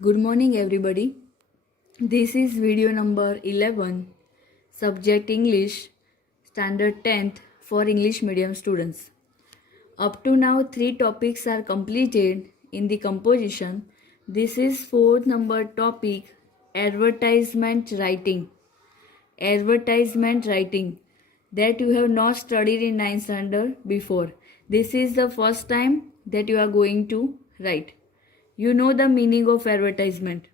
Good morning, everybody. This is video number 11, subject English, standard 10th for English medium students. Up to now, 3 topics are completed in the composition. This is fourth number topic, advertisement writing. Advertisement writing that you have not studied in 9th standard before. This is the first time that you are going to write. You know the meaning of advertisement.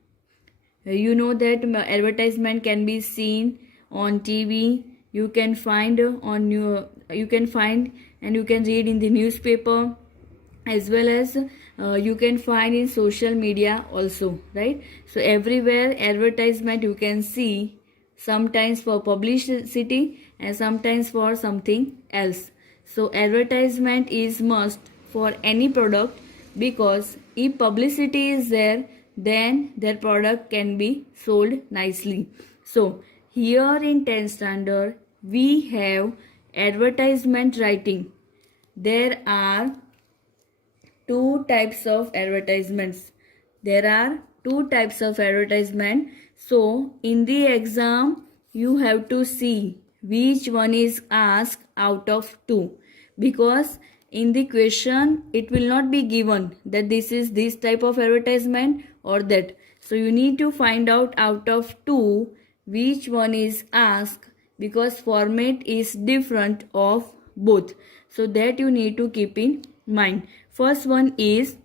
You know that advertisement can be seen on TV. You can find you can find and you can read in the newspaper, as well as you can find in social media also, right? So everywhere advertisement you can see, sometimes for publicity and sometimes for something else. So advertisement is must for any product, because if publicity is there, then their product can be sold nicely. So here in 10th standard we have advertisement writing. There are two types of advertisements. There are two types of advertisement. So in the exam you have to see which one is asked out of two, because in the question it will not be given that this is this type of advertisement or that. So you need to find out of two which one is asked, because format is different of both. So that you need to keep in mind. First one is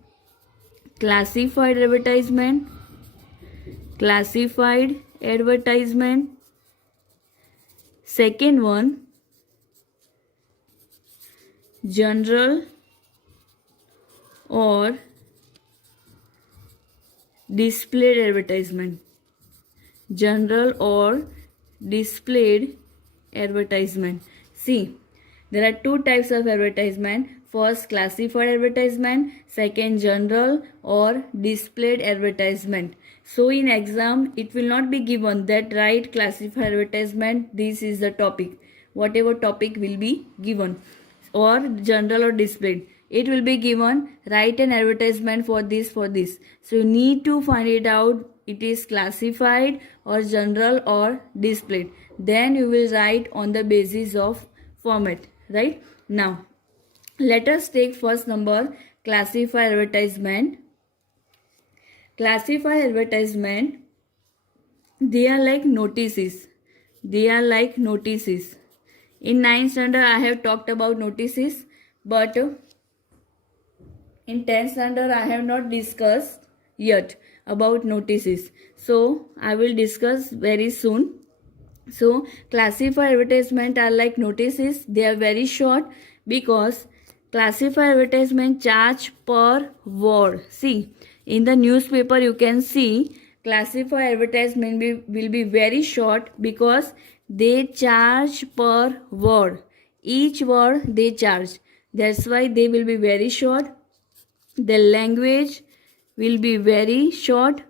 classified advertisement. Classified advertisement. Second one, general or displayed advertisement. General or displayed advertisement. See, there are two types of advertisement. First, classified advertisement. Second, general or displayed advertisement. So in exam it will not be given that write classified advertisement, this is the topic. Whatever topic will be given, or general or displayed, it will be given write an advertisement for this. So you need to find it out, it is classified or general or displayed. Then you will write on the basis of format, right? Now let us take first number, classified advertisement. Classified advertisement, they are like notices. They are like notices. In 9th standard I have talked about notices, but in 10th standard I have not discussed yet about notices. So I will discuss very soon. So classified advertisement are like notices. They are very short, because classified advertisement charge per word. See, in the newspaper you can see classified advertisement will be very short, because they charge per word. Each word they charge. That's why they will be very short. The language will be very short.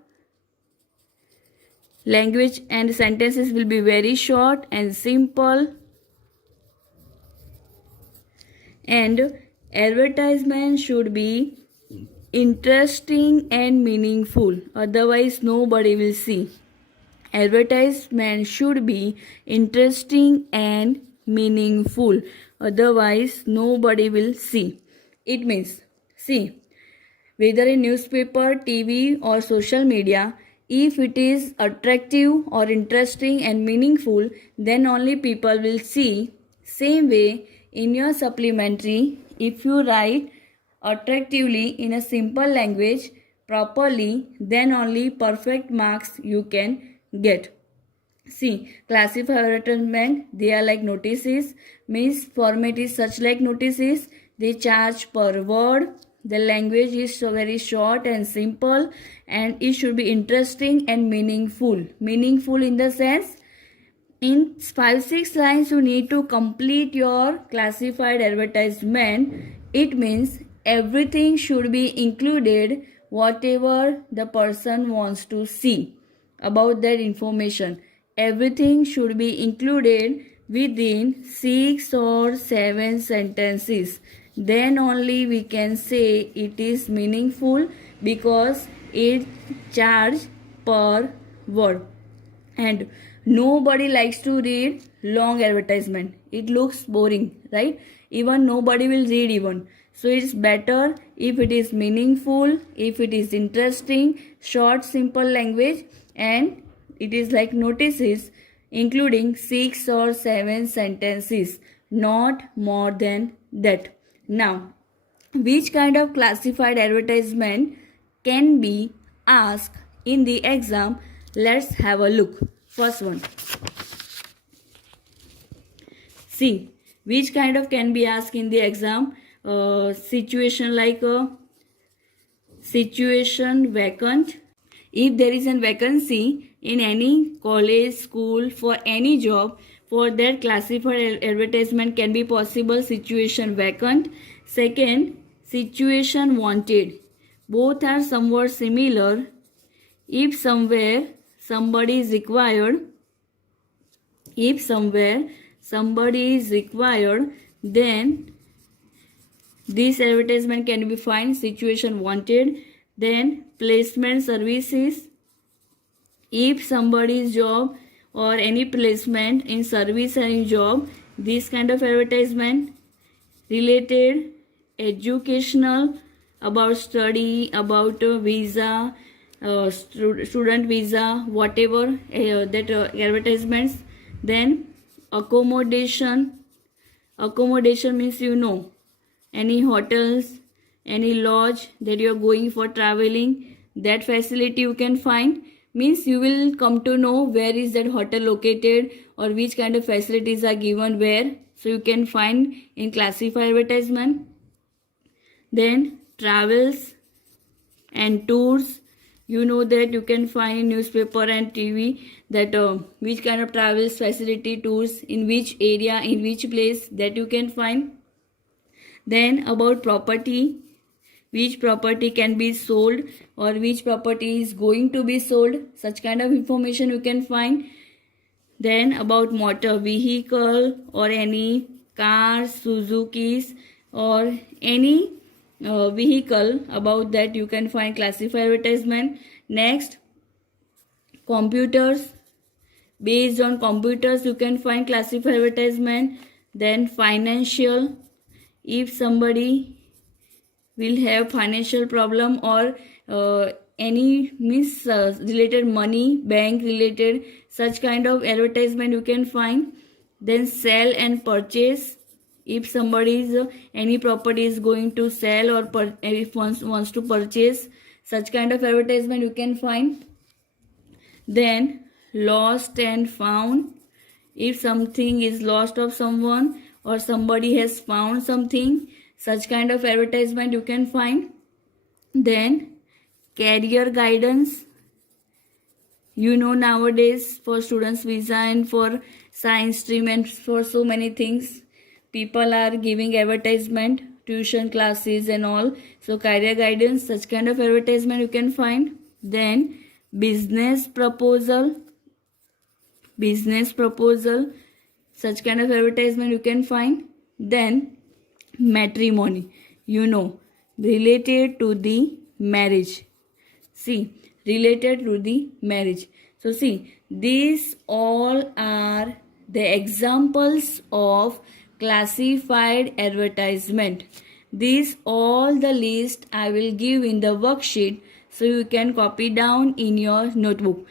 Language and sentences will be very short and simple. And advertisement should be interesting and meaningful, otherwise nobody will see. Advertisement should be interesting and meaningful, otherwise nobody will see. It means, see, whether in newspaper, TV or social media, if it is attractive or interesting and meaningful, then only people will see. Same way, in your supplementary, if you write attractively in a simple language properly, then only perfect marks you can get. See, classified advertisement, they are like notices, means format is such like notices. They charge per word. The language is so very short and simple, and it should be interesting and meaningful. Meaningful in the sense, in 5-6 lines you need to complete your classified advertisement. It means everything should be included, whatever the person wants to see about that information. Everything should be included within 6 or 7 sentences. Then only we can say it is meaningful, because it charge per word, and nobody likes to read long advertisement. It looks boring, right? Even nobody will read even. So it's better if it is meaningful, if it is interesting, short simple language, and it is like notices including 6 or 7 sentences, not more than that. Now, which kind of classified advertisement can be asked in the exam? Let's have a look. First one. See, which kind of can be asked in the exam? Situation like situation vacant. If there is a vacancy in any college, school, for any job, for that classified advertisement can be possible. Situation vacant. Second, situation wanted. Both are somewhat similar. If somewhere somebody is required, then this advertisement can be found situation wanted. Then placement services. If somebody's job or any placement in service and in job, this kind of advertisement. Related, educational, about study, about visa, student visa, whatever that advertisements. Then accommodation. Accommodation means any hotels, any lodge that you are going for traveling, that facility you can find. Means you will come to know where is that hotel located or which kind of facilities are given where. So you can find in classified advertisement. Then travels and tours. You know that you can find in newspaper and TV that which kind of travels facility, tours, in which area, in which place, that you can find. Then about property, which property can be sold or which property is going to be sold, such kind of information you can find. Then about motor vehicle or any cars, Suzuki's or any vehicle, about that you can find classified advertisement. Next, computers. Based on computers you can find classified advertisement. Then financial. If somebody will have financial problem or any related money, bank related, such kind of advertisement you can find. Then sell and purchase. If somebody is any property is going to sell or if wants to purchase, such kind of advertisement you can find. Then lost and found. If something is lost of someone or somebody has found something, such kind of advertisement you can find. Then career guidance. Nowadays for students visa and for science stream and for so many things, people are giving advertisement, tuition classes and all. So career guidance, such kind of advertisement you can find. Then business proposal. Such kind of advertisement you can find. Then matrimony, related to the marriage. Related to the marriage. So these all are the examples of classified advertisement. These all the list I will give in the worksheet, so you can copy down in your notebook.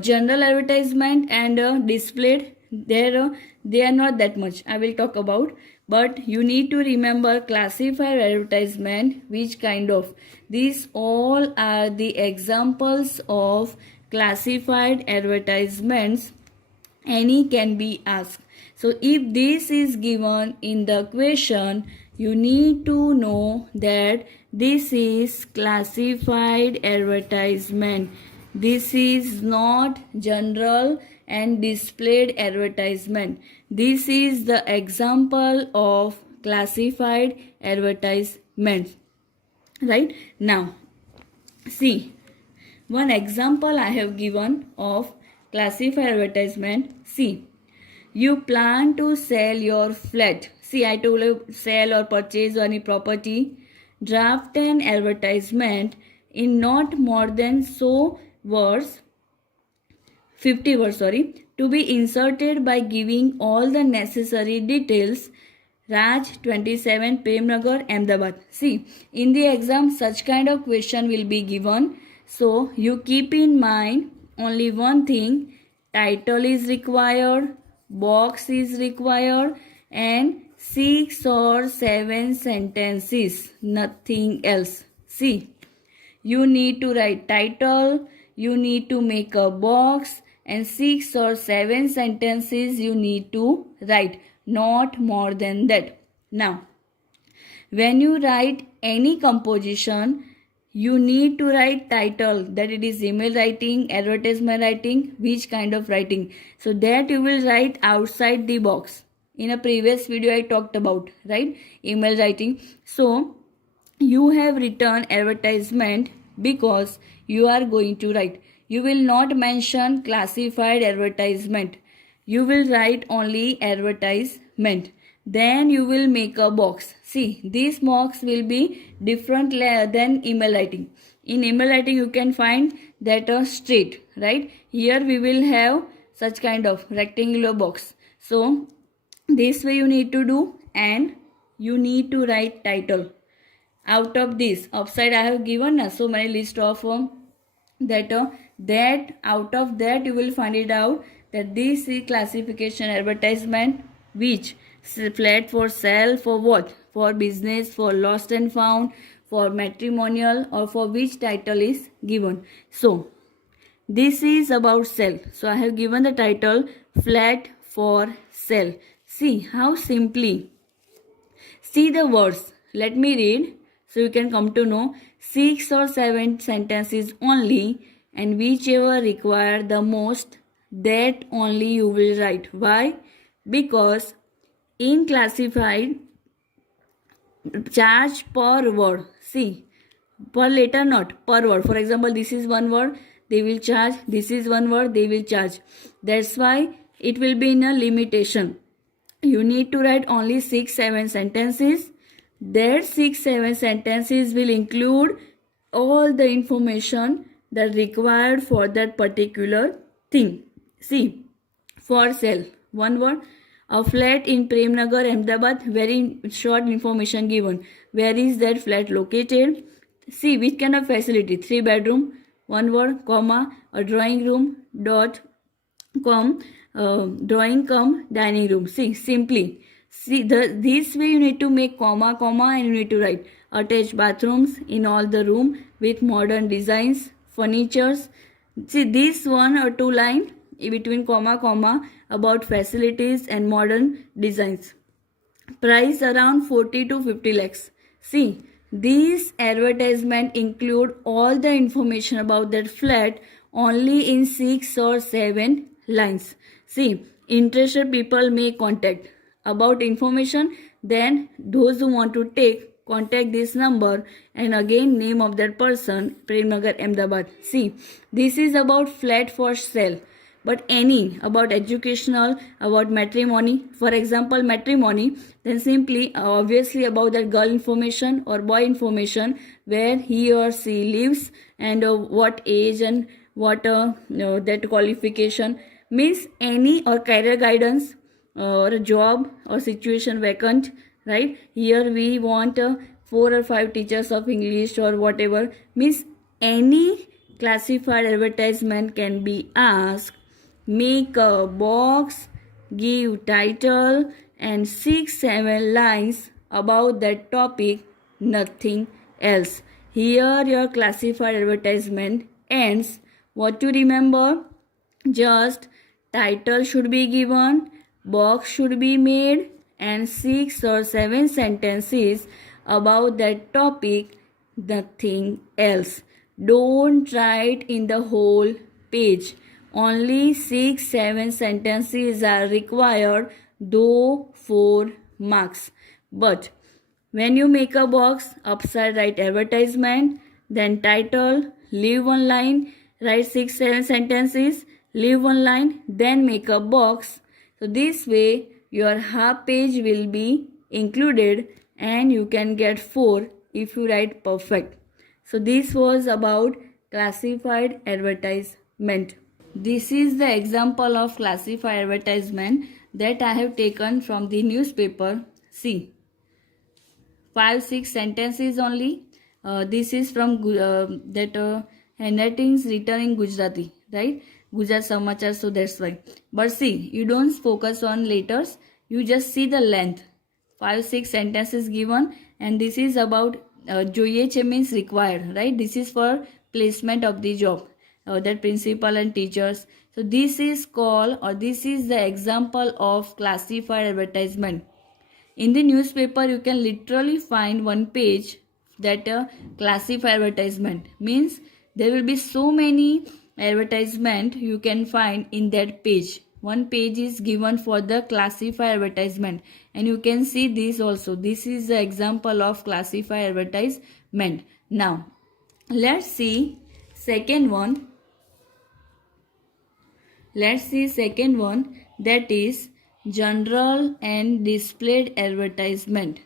General advertisement and displayed, they are not that much I will talk about, but you need to remember classified advertisement, which kind of. These all are the examples of classified advertisements. Any can be asked. So if this is given in the question, you need to know that this is classified advertisement. This is not general and displayed advertisement. This is the example of classified advertisement. Right? Now, one example I have given of classified advertisement. You plan to sell your flat. I told you sell or purchase any property. Draft an advertisement in not more than 50 words, to be inserted by giving all the necessary details. Raj 27, Premnagar, Ahmedabad. See, in the exam such kind of question will be given. So you keep in mind only one thing: title is required, box is required, and 6 or 7 sentences, nothing else. See, you need to write title, you need to make a box, and 6 or 7 sentences you need to write, not more than that. Now, when you write any composition, you need to write title, that it is email writing, advertisement writing, which kind of writing. So that you will write outside the box. In a previous video I talked about, right, email writing. So you have written advertisement because you are going to write. You will not mention classified advertisement. You will write only advertisement. Then you will make a box. See, this box will be different than email writing. In email writing you can find that a straight, right? Here we will have such kind of rectangular box. So this way you need to do, and you need to write title. Out of this, upside I have given so many list of that out of that you will find it out that this is classification advertisement, which flat for sale, for what, for business, for lost and found, for matrimonial, or for which title is given. So this is about sale, so I have given the title flat for sale. See how simply, see the words, let me read so you can come to know. 6 or 7 sentences only, and whichever require the most, that only you will write. Why? Because in classified, charge per word. See, per letter not, per word. For example, this is one word, they will charge. This is one word, they will charge. That's why it will be in a limitation. You need to write only 6-7 sentences. That 6-7 sentences will include all the information that required for that particular thing. See, for sale, one word, a flat in Premnagar, Ahmedabad, very short information given. Where is that flat located? See, which kind of facility? 3 bedroom, one word, comma, a drawing room, dot, com, drawing come dining room. See, simply. See, this way you need to make comma, and you need to write attached bathrooms in all the room with modern designs, furnitures. See, this 1 or 2 line between comma, about facilities and modern designs. Price around 40 to 50 lakhs. See, these advertisement include all the information about that flat only in 6 or 7 lines. See, interested people may contact about information, then those who want to take, contact this number, and again name of that person, Premnagar, Ahmedabad. See, this is about flat for sale. But any about educational, about matrimony, for example matrimony, then simply obviously about that girl information or boy information, where he or she lives, and what age and what that qualification, means any, or career guidance, or a job or situation vacant, right? Here we want 4 or 5 teachers of English or whatever, means any classified advertisement can be asked. Make a box, give title, and 6-7 lines about that topic, nothing else. Here your classified advertisement ends. What to remember? Just title should be given, box should be made, and 6 or 7 sentences about that topic, nothing else. Don't write in the whole page. Only 6-7 sentences are required, though 4 marks. But when you make a box, upside write advertisement, then title, leave 1 line, write 6-7 sentences, leave 1 line, then make a box. So this way your half page will be included, and you can get 4 if you write perfect. So this was about classified advertisement. This is the example of classified advertisement that I have taken from the newspaper. See, 5-6 sentences only. This is from that handwritings written in Gujarati, right? Gujarat Samachar, so that's why. But see, you don't focus on letters. You just see the length. 5-6 sentences given, and this is about જોઈએ છે means required, right? This is for placement of the job, that principal and teachers. So this is called, or this is the example of classified advertisement. In the newspaper, you can literally find one page that classified advertisement means there will be so many advertisement you can find in that page. One page is given for the classified advertisement, and you can see this also. This is the example of classified advertisement. Now, let's see second one. Let's see second one, that is general and displayed advertisement.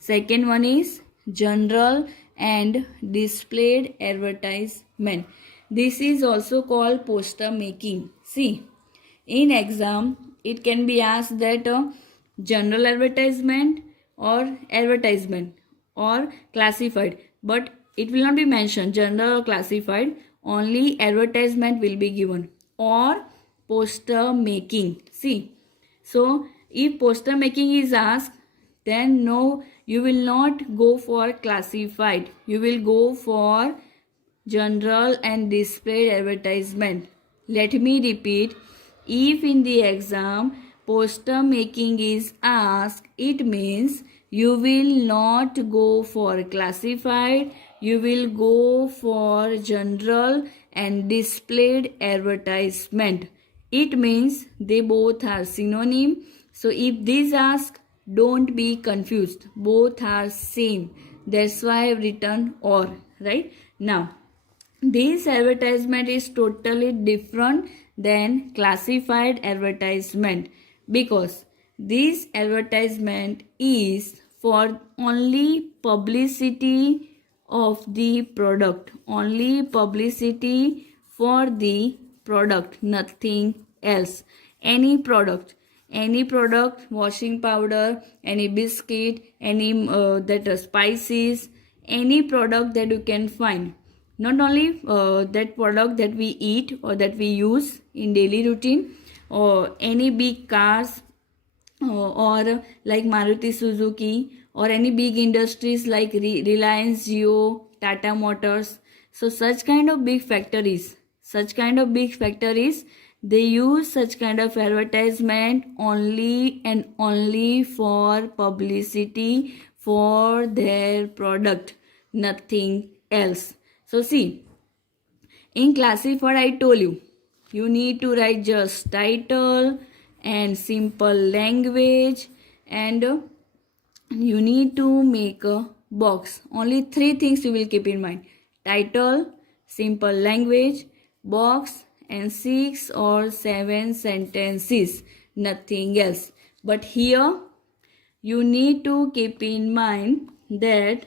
Second one is general and displayed advertisement. This is also called poster making. See, in exam it can be asked that general advertisement or advertisement or classified, but it will not be mentioned general or classified, only advertisement will be given, or poster making. See, so if poster making is asked, then no, you will not go for classified, you will go for general and displayed advertisement. Let me repeat, if in the exam poster making is asked, it means you will not go for classified, you will go for general and displayed advertisement. It means they both are synonym. So if these ask, don't be confused, both are same. That's why I have written or, right? Now, this advertisement is totally different than classified advertisement, because this advertisement is for only publicity of the product, only publicity for the product, nothing else. Any product, washing powder, any biscuit, any spices, any product that you can find. Not only that product that we eat or that we use in daily routine, or any big cars, or like Maruti Suzuki, or any big industries like Reliance Jio, Tata Motors. So such kind of big factories, they use such kind of advertisement only and only for publicity for their product, nothing else. So see, in classified I told you need to write just title and simple language, and you need to make a box. Only 3 things you will keep in mind: title, simple language, box, and 6 or 7 sentences, nothing else. But here you need to keep in mind that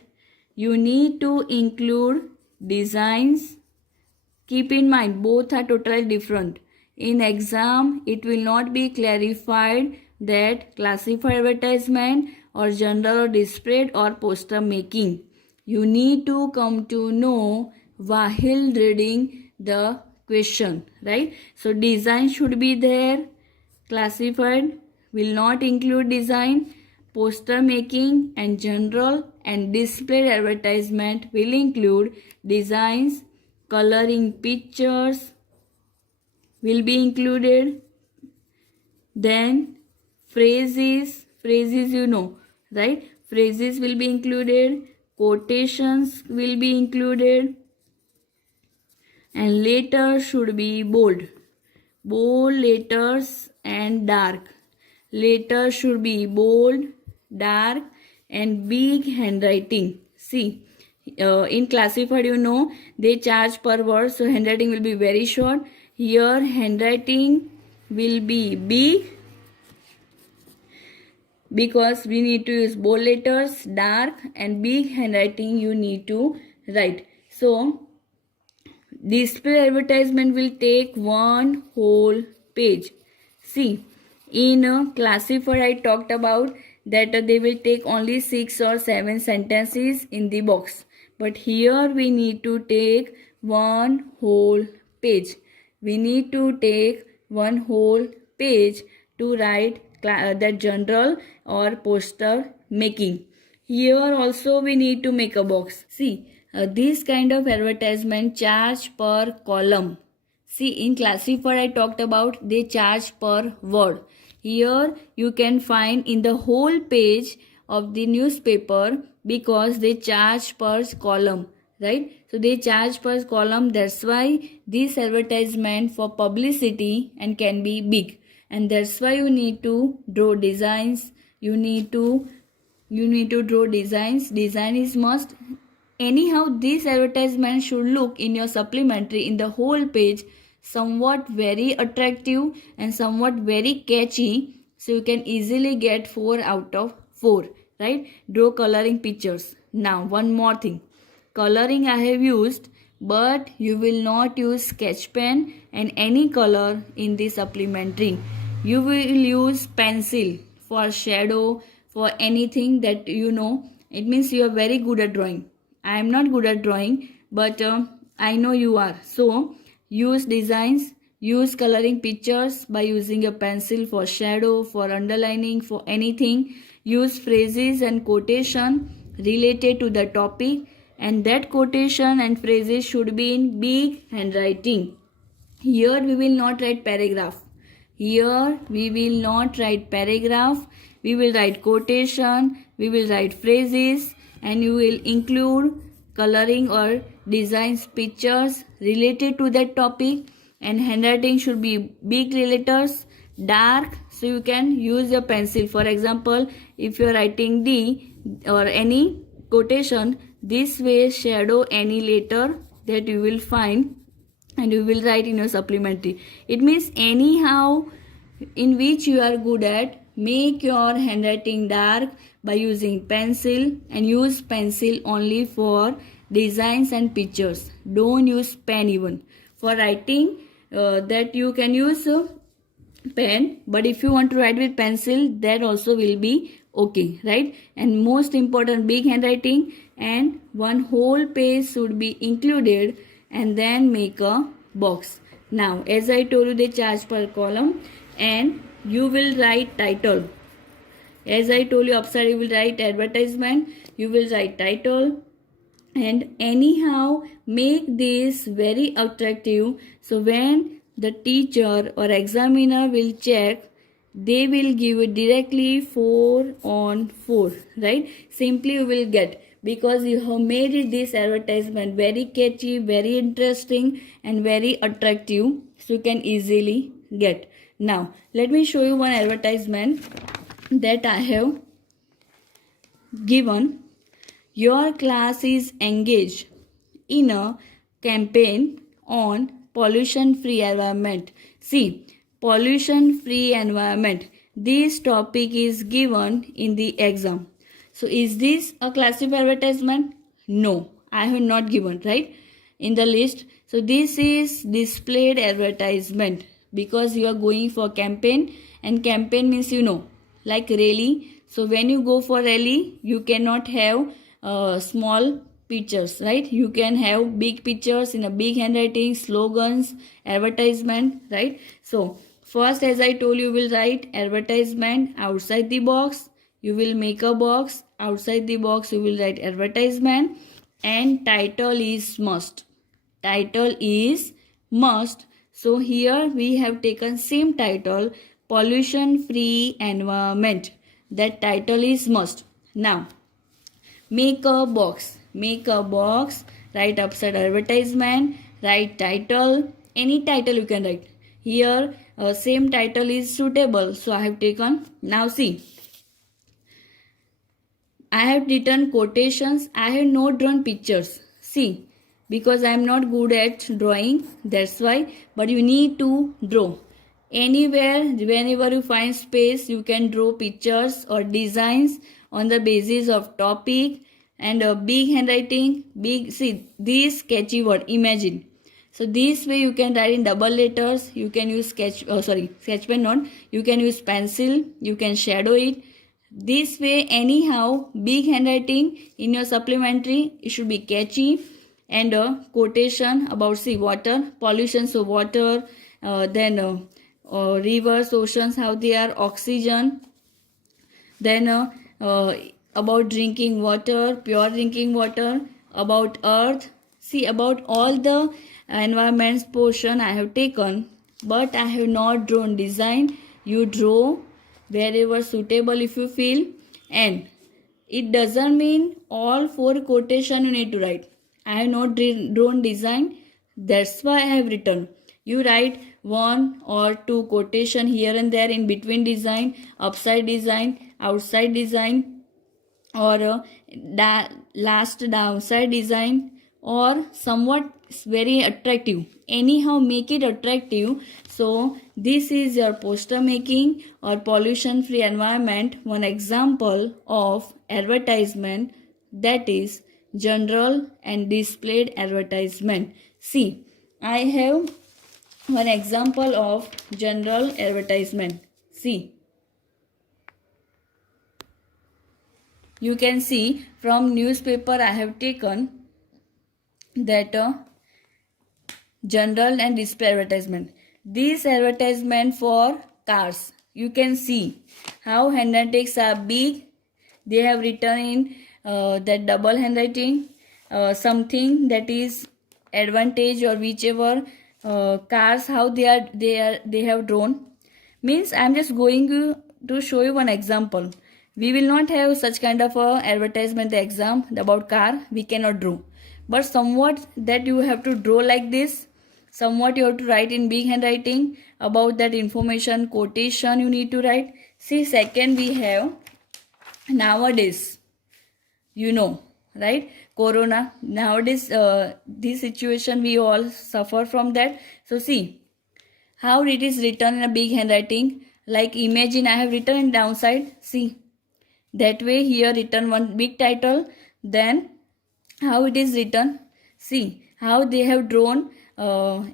you need to include designs. Keep in mind, both are totally different. In exam, it will not be clarified that classified advertisement or general or displayed or poster making. You need to come to know while reading the question, right? So design should be there. Classified will not include design. Poster making and general and displayed advertisement will include designs. Coloring pictures will be included. Then phrases you know, right? Phrases will be included. Quotations will be included. And letters should be bold letters and dark. Letters should be bold, dark, and big handwriting. See, in classified, they charge per word, so handwriting will be very short. Here handwriting will be big, because we need to use bold letters, dark, and big handwriting you need to write. So display advertisement will take one whole page. See, in classifier I talked about that they will take only 6 or 7 sentences in the box. But here we need to take one whole page. We need to take one whole page to write that journal or poster making. Here also we need to make a box. See, this kind of advertisement charge per column. See, in classifier I talked about they charge per word. Here you can find in the whole page of the newspaper because they charge per column, right? So they charge per column. That's why this advertisement for publicity and can be big. And that's why you need to draw designs. You need to draw designs. Design is must. Anyhow, this advertisement should look in your supplementary in the whole page somewhat very attractive and somewhat very catchy, so you can easily get 4 out of 4, right? Draw coloring pictures. Now one more thing, coloring I have used, but you will not use sketch pen and any color in the supplementary. You will use pencil for shadow, for anything that you know. It means you are very good at drawing. I am not good at drawing, but I know you are. So use designs, use coloring pictures by using a pencil for shadow, for underlining, for anything. Use phrases and quotation related to the topic, and that quotation and phrases should be in big handwriting. Here we will not write paragraph. Here we will not write paragraph. We will write quotation, we will write phrases, and you will include coloring or designs pictures related to that topic, and handwriting should be big letters, dark, so you can use your pencil. For example, if you are writing D or any quotation, this way shadow any letter that you will find and you will write in your supplementary. It means anyhow in which you are good at, make your handwriting dark by using pencil, and use pencil only for designs and pictures. Don't use pen even. For writing that you can use pen, but if you want to write with pencil, that also will be okay, right? And most important, big handwriting and one whole page should be included, and then make a box. Now as I told you, they charge per column, and you will write title. As I told you, upside you will write advertisement, you will write title, and anyhow make this very attractive, so when the teacher or examiner will check, they will give it directly 4 on 4, right? Simply you will get, because you have made it this advertisement very catchy, very interesting and very attractive, so you can easily get. Now let me show you one advertisement that I have given. Your class is engaged in a campaign on pollution-free environment. See, pollution-free environment. This topic is given in the exam. So is this a classified advertisement? No, I have not given, right, in the list. So this is displayed advertisement, because you are going for campaign, and campaign means like rally. So when you go for rally, you cannot have small pictures, right? You can have big pictures in a big handwriting, slogans, advertisement, right? So first, as I told you, will write advertisement outside the box. You will make a box. Outside the box you will write advertisement, and title is must. Title is must. So here we have taken same title, pollution free environment. That title is must. Now make a box. Make a box, write upside advertisement, write title, any title you can write. Here same title is suitable, so I have taken. Now see, I have written quotations. I have not drawn pictures. See, because I am not good at drawing, that's why. But you need to draw. Anywhere, whenever you find space, you can draw pictures or designs on the basis of topic, And big handwriting, big, see this sketchy word, imagine. So this way you can write in double letters. You can use sketch pen not. You can use pencil. You can shadow it. This way anyhow, big handwriting in your supplementary, it should be catchy. And quotation about, see, water pollution, so water, then rivers, oceans, how they are, oxygen, then about drinking water, pure drinking water, about earth. See, about all the environments portion I have taken, but I have not drawn design. You draw wherever suitable if you feel. And it doesn't mean all 4 quotation you need to write. I have not drawn design, that's why I have written. You write 1 or 2 quotation here and there in between design, upside design, outside design, or last downside design, or somewhat very attractive. Anyhow, make it attractive. So this is your poster making or pollution free environment. One example of advertisement, that is general and displayed advertisement. See, I have one example of general advertisement. See, you can see from newspaper I have taken that general and display advertisement. This advertisement for cars. You can see how handwritings are big. They have written in that double handwriting, something that is advantage or whichever cars, how they have drawn. Means I am just going to show you one example. We will not have such kind of a advertisement exam about car. We cannot draw, but somewhat that you have to draw like this. Somewhat you have to write in big handwriting about that information, quotation you need to write. See, second we have nowadays, you know, right? Corona. Nowadays, this situation we all suffer from that. So see how it is written in a big handwriting. Like imagine I have written in downside. See, that way here written one big title. Then how it is written. See how they have drawn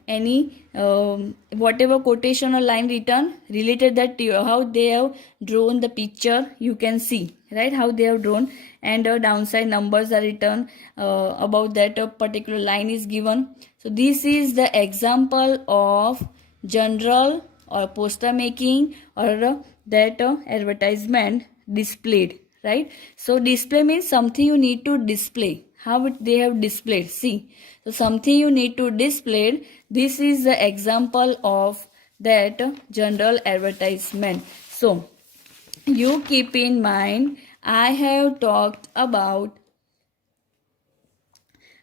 any whatever quotation or line written related that to how they have drawn the picture. You can see, right, how they have drawn. And downside numbers are written about that a particular line is given. So this is the example of general or poster making or that advertisement displayed, right? So display means something you need to display. How they have displayed. See, so something you need to display. This is the example of that general advertisement. So you keep in mind, I have talked about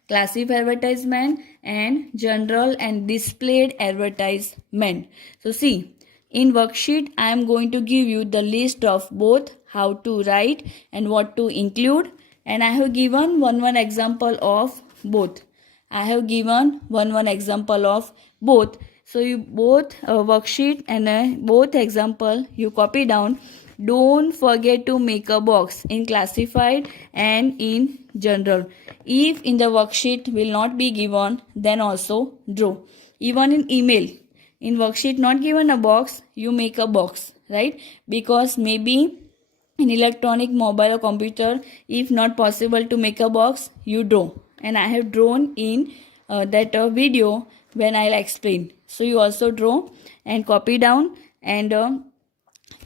classified advertisement and general and displayed advertisement. So see, in worksheet I am going to give you the list of both how to write and what to include, and I have given one example of both. I have given one example of both. So you both worksheet and both example you copy down. Don't forget to make a box in classified and in general. If in the worksheet will not be given, then also draw. Even in email, in worksheet not given a box, you make a box, right? Because maybe in electronic, mobile or computer, if not possible to make a box, you draw. And I have drawn in that video when I'll explain. So you also draw and copy down. And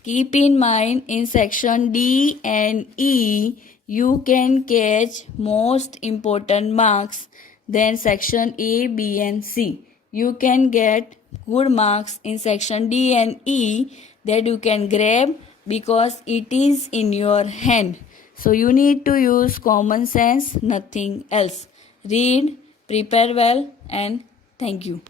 keep in mind, in section D and E, you can catch most important marks. Then section A, B and C, you can get good marks in section D and E that you can grab because it is in your hand. So you need to use common sense, nothing else. Read, prepare well, and thank you.